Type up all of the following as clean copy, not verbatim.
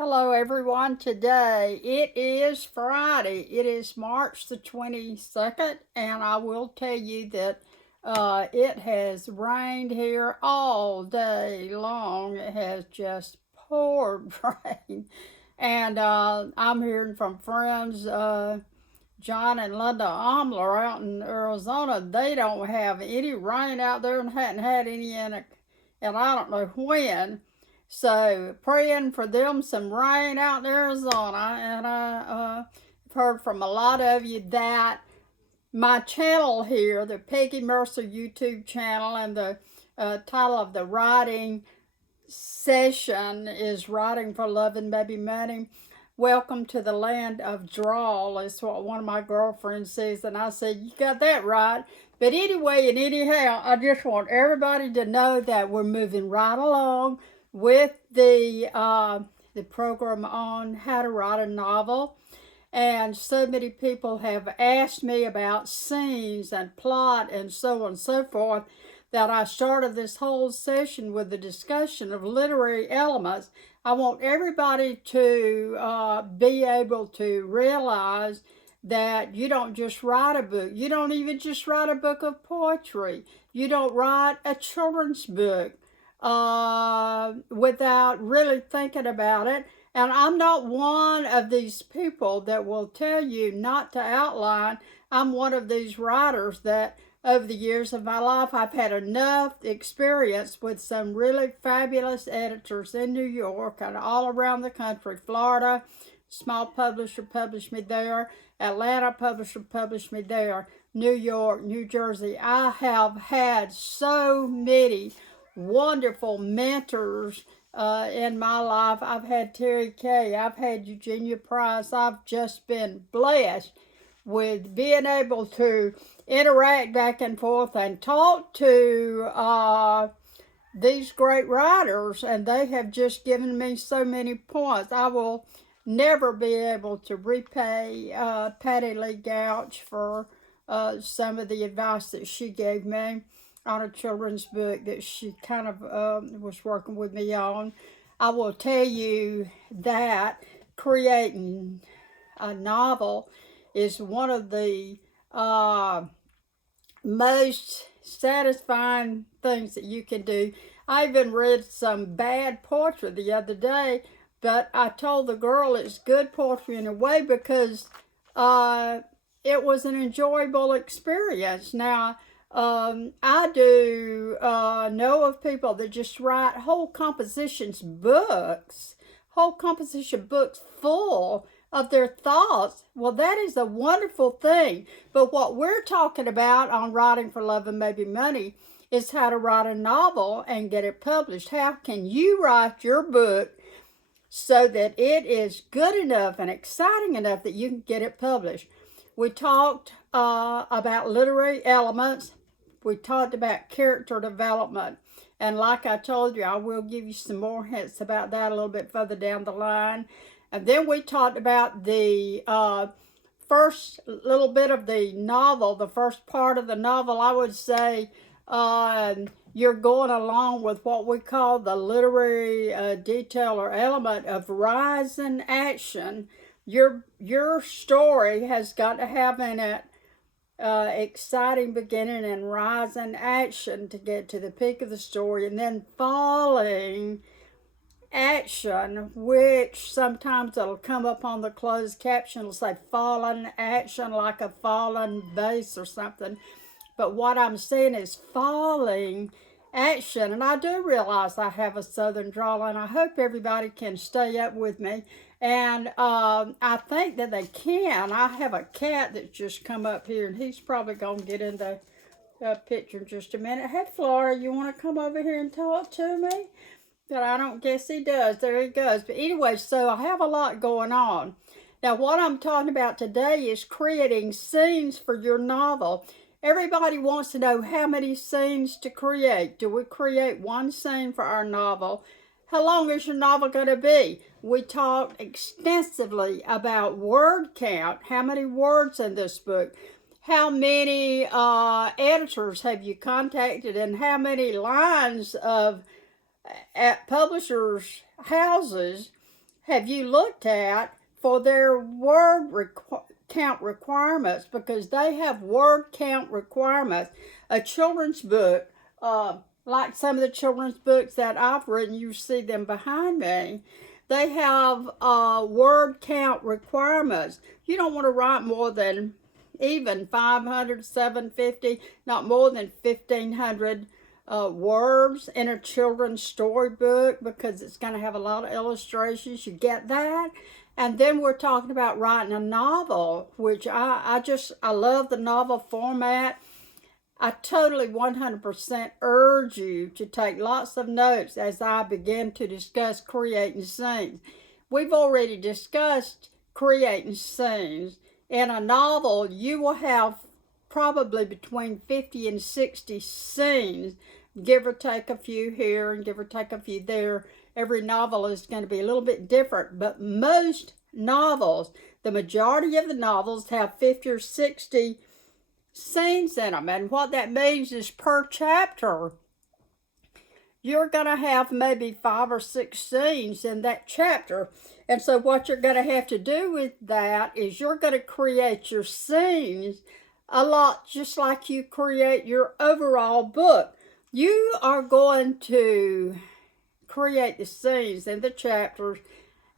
Hello everyone. Today it is Friday. It is March the 22nd, and I will tell you that it has rained here all day long. It has just poured rain. And I'm hearing from friends, John and Linda Omler out in Arizona. They don't have any rain out there and hadn't had any and I don't know when. So praying for them some rain out in Arizona, and I've heard from a lot of you that my channel here, the Peggy Mercer YouTube channel, and the title of the writing session is Writing for Love and Baby Money. Welcome to the land of drawl is what one of my girlfriends says, and I said, you got that right. But anyway and anyhow, I just want everybody to know that we're moving right along with the program on how to write a novel. And so many people have asked me about scenes and plot and so on and so forth that I started this whole session with the discussion of literary elements. I want everybody to be able to realize that you don't just write a book. You don't even just write a book of poetry. You don't write a children's book without really thinking about it. And I'm not one of these people that will tell you not to outline. I'm one of these writers that over the years of my life, I've had enough experience with some really fabulous editors in New York and all around the country. Florida, small publisher published me there. Atlanta publisher published me there. New York, New Jersey. I have had so many wonderful mentors in my life. I've had Terry Kay. I've had Eugenia Price. I've just been blessed with being able to interact back and forth and talk to these great writers, and they have just given me so many points. I will never be able to repay Patty Lee Gouch for some of the advice that she gave me on a children's book that she kind of was working with me on. I will tell you that creating a novel is one of the most satisfying things that you can do. I even read some bad poetry the other day, but I told the girl it's good poetry in a way because it was an enjoyable experience. Now, I do know of people that just write whole composition books full of their thoughts. Well, that is a wonderful thing. But what we're talking about on Writing for Love and Maybe Money is how to write a novel and get it published. How can you write your book so that it is good enough and exciting enough that you can get it published? We talked about literary elements. We talked about character development. And like I told you, I will give you some more hints about that a little bit further down the line. And then we talked about the first little bit of the novel, the first part of the novel. I would say you're going along with what we call the literary detail or element of rise and action. Your story has got to have in it exciting beginning and rise and action to get to the peak of the story, and then falling action, which sometimes it'll come up on the closed caption. It'll say fallen action, like a fallen vase or something. But what I'm saying is falling action. And I do realize I have a southern drawl, and I hope everybody can stay up with me. And I think that they can. I have a cat that's just come up here, and he's probably going to get in the picture in just a minute. Hey, Flora, you want to come over here and talk to me? But I don't guess he does. There he goes. But anyway, so I have a lot going on. Now, what I'm talking about today is creating scenes for your novel. Everybody wants to know how many scenes to create. Do we create one scene for our novel? How long is your novel going to be? We talked extensively about word count. How many words in this book? How many editors have you contacted, and how many lines of at publishers' houses have you looked at for their word count requirements? Because they have word count requirements. A children's book, like some of the children's books that I've written, you see them behind me, they have word count requirements. You don't want to write more than even 500, 750, not more than 1,500 words in a children's storybook, because it's going to have a lot of illustrations. You get that? And then we're talking about writing a novel, which I love the novel format. I totally 100% urge you to take lots of notes as I begin to discuss creating scenes. We've already discussed creating scenes. In a novel, you will have probably between 50 and 60 scenes, give or take a few here and give or take a few there. Every novel is going to be a little bit different, but most novels, the majority of the novels, have 50 or 60 scenes in them. And what that means is per chapter, you're going to have maybe 5 or 6 scenes in that chapter. And so what you're going to have to do with that is you're going to create your scenes a lot just like you create your overall book. You are going to create the scenes in the chapters,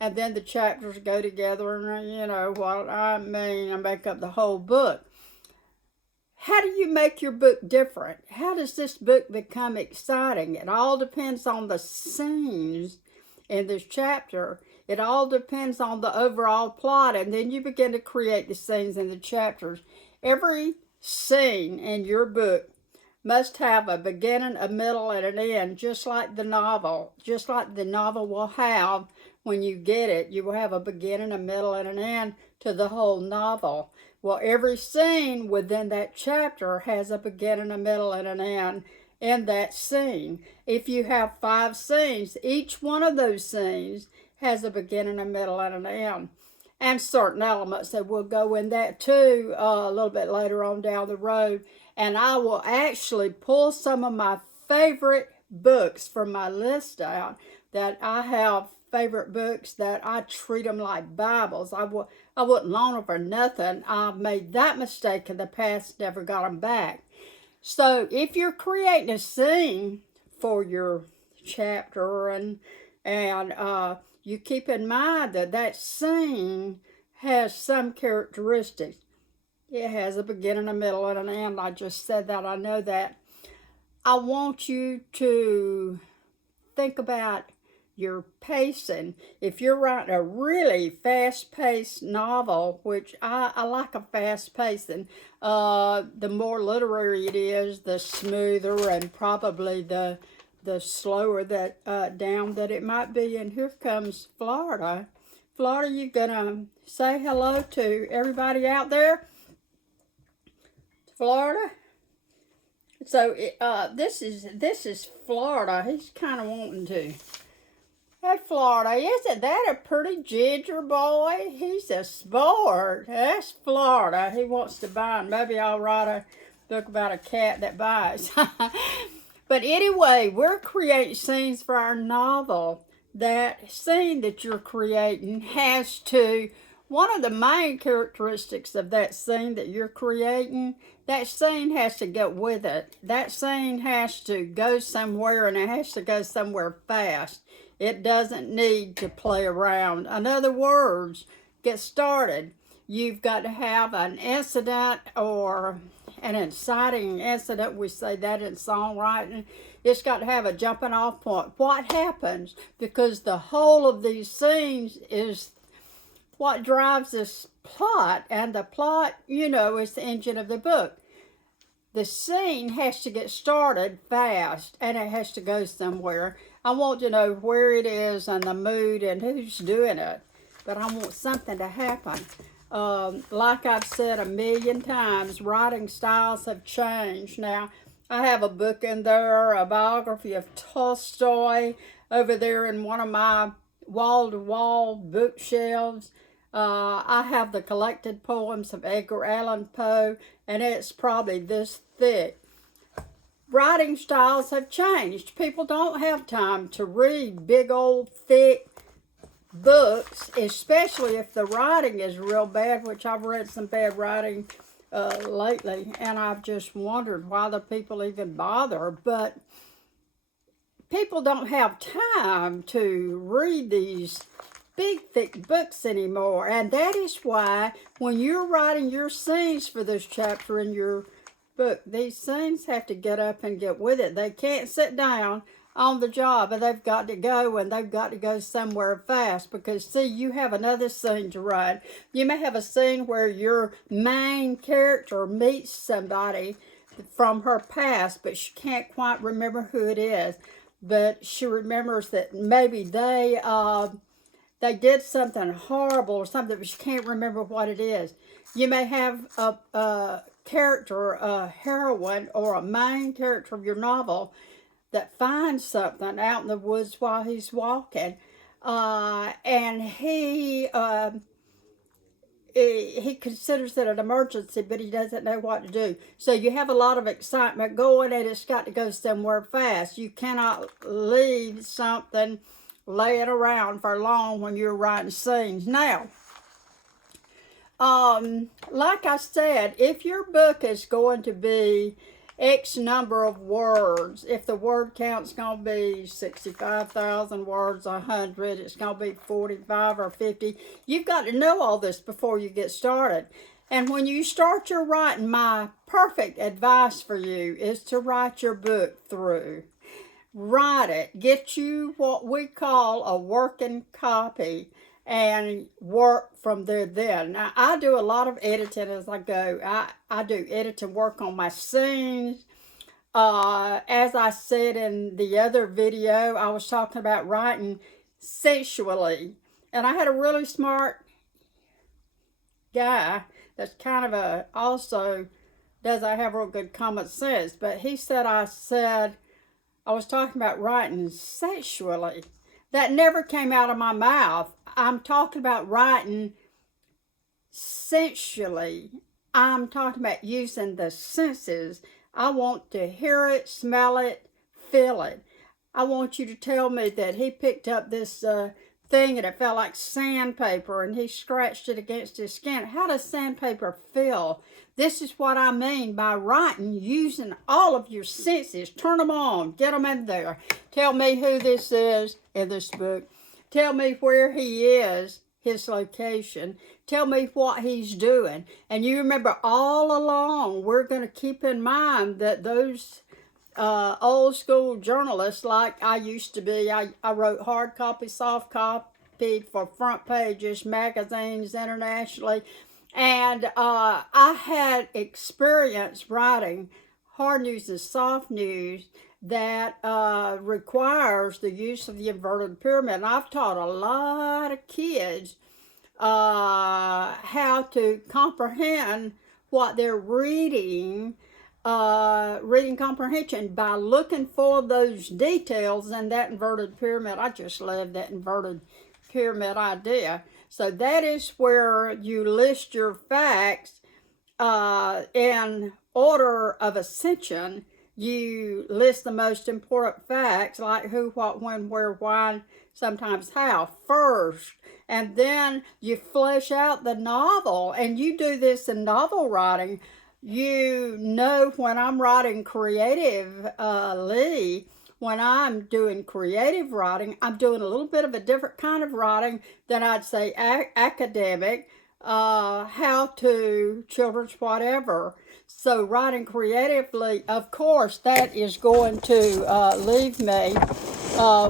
and then the chapters go together, and you know what I mean, I make up the whole book. How do you make your book different? How does this book become exciting? It all depends on the scenes in this chapter. It all depends on the overall plot, and then you begin to create the scenes in the chapters. Every scene in your book must have a beginning, a middle, and an end, just like the novel. Just like the novel will have when you get it. You will have a beginning, a middle, and an end to the whole novel. Well, every scene within that chapter has a beginning, a middle, and an end in that scene. If you have 5 scenes, each one of those scenes has a beginning, a middle, and an end. And certain elements that will go in that too a little bit later on down the road. And I will actually pull some of my favorite books from my list out, that I have favorite books that I treat them like Bibles. I wouldn't loan them for nothing. I've made that mistake in the past, never got them back. So if you're creating a scene for your chapter, and you keep in mind that that scene has some characteristics. It has a beginning, a middle, and an end. I just said that. I know that. I want you to think about your pacing. If you're writing a really fast-paced novel, which I like a fast pacing, the more literary it is, the smoother and probably the slower that down that it might be. And here comes Florida. Florida, you gonna say hello to everybody out there? Florida. So this is Florida. He's kind of wanting to. Hey, Florida, isn't that a pretty ginger boy? He's a sport. That's Florida. He wants to buy, and maybe I'll write a book about a cat that buys. But anyway, we're creating scenes for our novel. That scene that you're creating has to, one of the main characteristics of that scene that you're creating, that scene has to go with it. That scene has to go somewhere, and it has to go somewhere fast. It doesn't need to play around. In other words, get started. You've got to have an incident or an inciting incident. We say that in songwriting. It's got to have a jumping off point. What happens? Because the whole of these scenes is what drives this plot. And the plot, you know, is the engine of the book. The scene has to get started fast, and it has to go somewhere. I want to know where it is and the mood and who's doing it, but I want something to happen. Like I've said a million times, writing styles have changed. Now, I have a book in there, a biography of Tolstoy, over there in one of my wall-to-wall bookshelves. I have the collected poems of Edgar Allan Poe, and it's probably this thick. Writing styles have changed. People don't have time to read big old thick books, especially if the writing is real bad, which I've read some bad writing lately, and I've just wondered why the people even bother. But people don't have time to read these big, thick books anymore, and that is why when you're writing your scenes for this chapter in your book, these scenes have to get up and get with it. They can't sit down on the job, and they've got to go, and they've got to go somewhere fast, because see, you have another scene to write. You may have a scene where your main character meets somebody from her past, but she can't quite remember who it is, but she remembers that maybe they did something horrible or something, but she can't remember what it is. You may have a character, a heroine, or a main character of your novel that finds something out in the woods while he's walking, and he considers it an emergency, but he doesn't know what to do. So you have a lot of excitement going, and it's got to go somewhere fast. You cannot leave something laying around for long when you're writing scenes. Now, like I said, if your book is going to be X number of words, if the word count's going to be 65,000 words, 100, it's going to be 45 or 50, you've got to know all this before you get started. And when you start your writing, my perfect advice for you is to write your book through. Write it. Get you what we call a working copy and work from there then. Now, I do a lot of editing as I go. I do editing work on my scenes. As I said in the other video, I was talking about writing sensually. And I had a really smart guy that's kind of also doesn't have real good common sense. But he said I was talking about writing sexually. That never came out of my mouth. I'm talking about writing sensually. I'm talking about using the senses. I want to hear it, smell it, feel it. I want you to tell me that he picked up this thing and it felt like sandpaper and he scratched it against his skin. How does sandpaper feel? This is what I mean by writing, using all of your senses. Turn them on, get them in there. Tell me who this is in this book. Tell me where he is, his location. Tell me what he's doing. And you remember all along, we're going to keep in mind that those old school journalists like I used to be, I wrote hard copy, soft copy for front pages, magazines internationally. And I had experience writing hard news and soft news that requires the use of the inverted pyramid. And I've taught a lot of kids how to comprehend what they're reading, reading comprehension by looking for those details in that inverted pyramid. I just love that inverted pyramid idea. So that is where you list your facts in order of ascension. You list the most important facts like who, what, when, where, why, sometimes how first. And then you flesh out the novel. And you do this in novel writing. You know, when I'm writing creatively, when I'm doing creative writing, I'm doing a little bit of a different kind of writing than I'd say academic, how to, children's whatever. So writing creatively, of course, that is going to leave me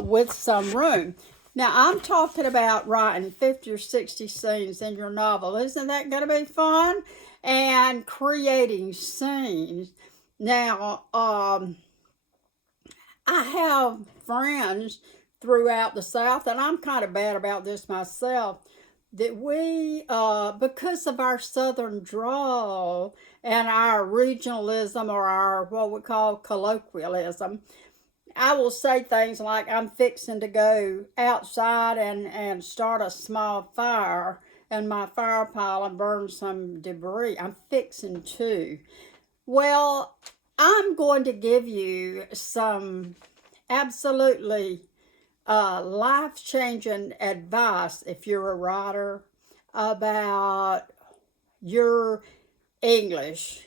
with some room. Now, I'm talking about writing 50 or 60 scenes in your novel. Isn't that going to be fun? And creating scenes. Now, I have friends throughout the South, and I'm kind of bad about this myself, that we, because of our Southern drawl and our regionalism or our what we call colloquialism, I will say things like, I'm fixing to go outside and start a small fire in my fire pile and burn some debris. I'm fixing to. Well, I'm going to give you some absolutely life-changing advice if you're a writer about your English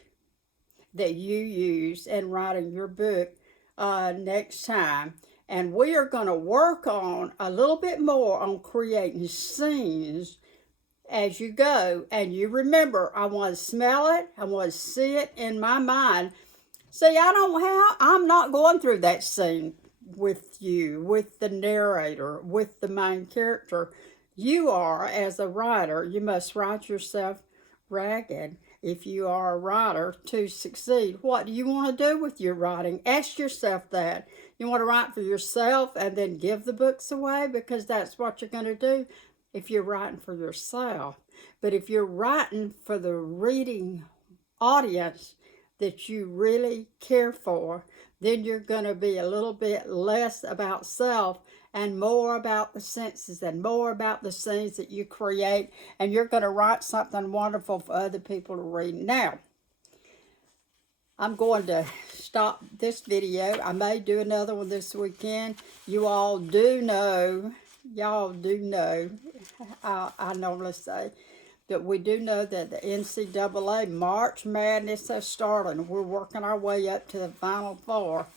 that you use in writing your book next time. And we are going to work on a little bit more on creating scenes as you go. And you remember, I want to smell it, I want to see it in my mind. See, I'm not going through that scene with you, with the narrator, with the main character. You are, as a writer, you must write yourself ragged if you are a writer to succeed. What do you want to do with your writing? Ask yourself that. You want to write for yourself and then give the books away, because that's what you're going to do if you're writing for yourself. But if you're writing for the reading audience that you really care for, then you're going to be a little bit less about self and more about the senses and more about the scenes that you create, and you're going to write something wonderful for other people to read. Now, I'm going to stop this video. I may do another one this weekend. Y'all do know, I normally say, that we do know that the NCAA March Madness has started. We're working our way up to the Final Four.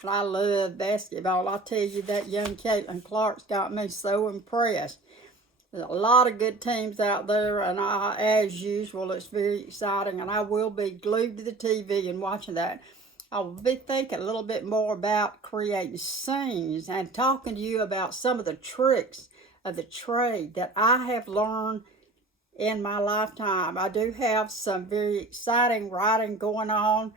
And I love basketball. I tell you, that young Caitlin Clark's got me so impressed. There's a lot of good teams out there, and as usual, it's very exciting. And I will be glued to the TV and watching that. I will be thinking a little bit more about creating scenes and talking to you about some of the tricks of the trade that I have learned in my lifetime. I do have some very exciting writing going on.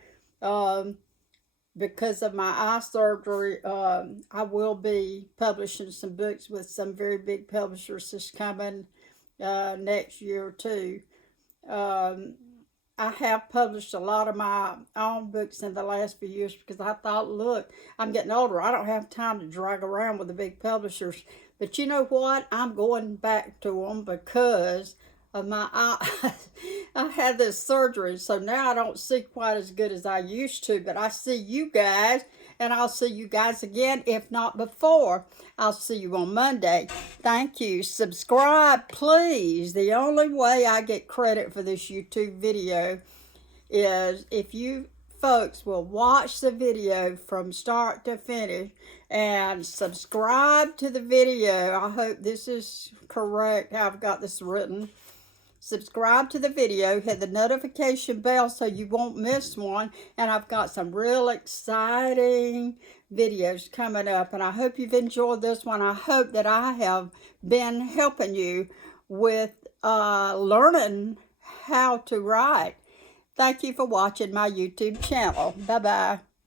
Because of my eye surgery, I will be publishing some books with some very big publishers this coming next year or two. I have published a lot of my own books in the last few years because I thought, look, I'm getting older. I don't have time to drag around with the big publishers. But you know what? I'm going back to them because of my eyes. I had this surgery, so now I don't see quite as good as I used to, but I see you guys, and I'll see you guys again, if not before. I'll see you on Monday. Thank you. Subscribe, please. The only way I get credit for this YouTube video is if you folks will watch the video from start to finish and subscribe to the video. I hope this is correct, how I've got this written. Subscribe to the video, hit the notification bell so you won't miss one. And I've got some real exciting videos coming up. And I hope you've enjoyed this one. I hope that I have been helping you with learning how to write. Thank you for watching my YouTube channel. Bye-bye.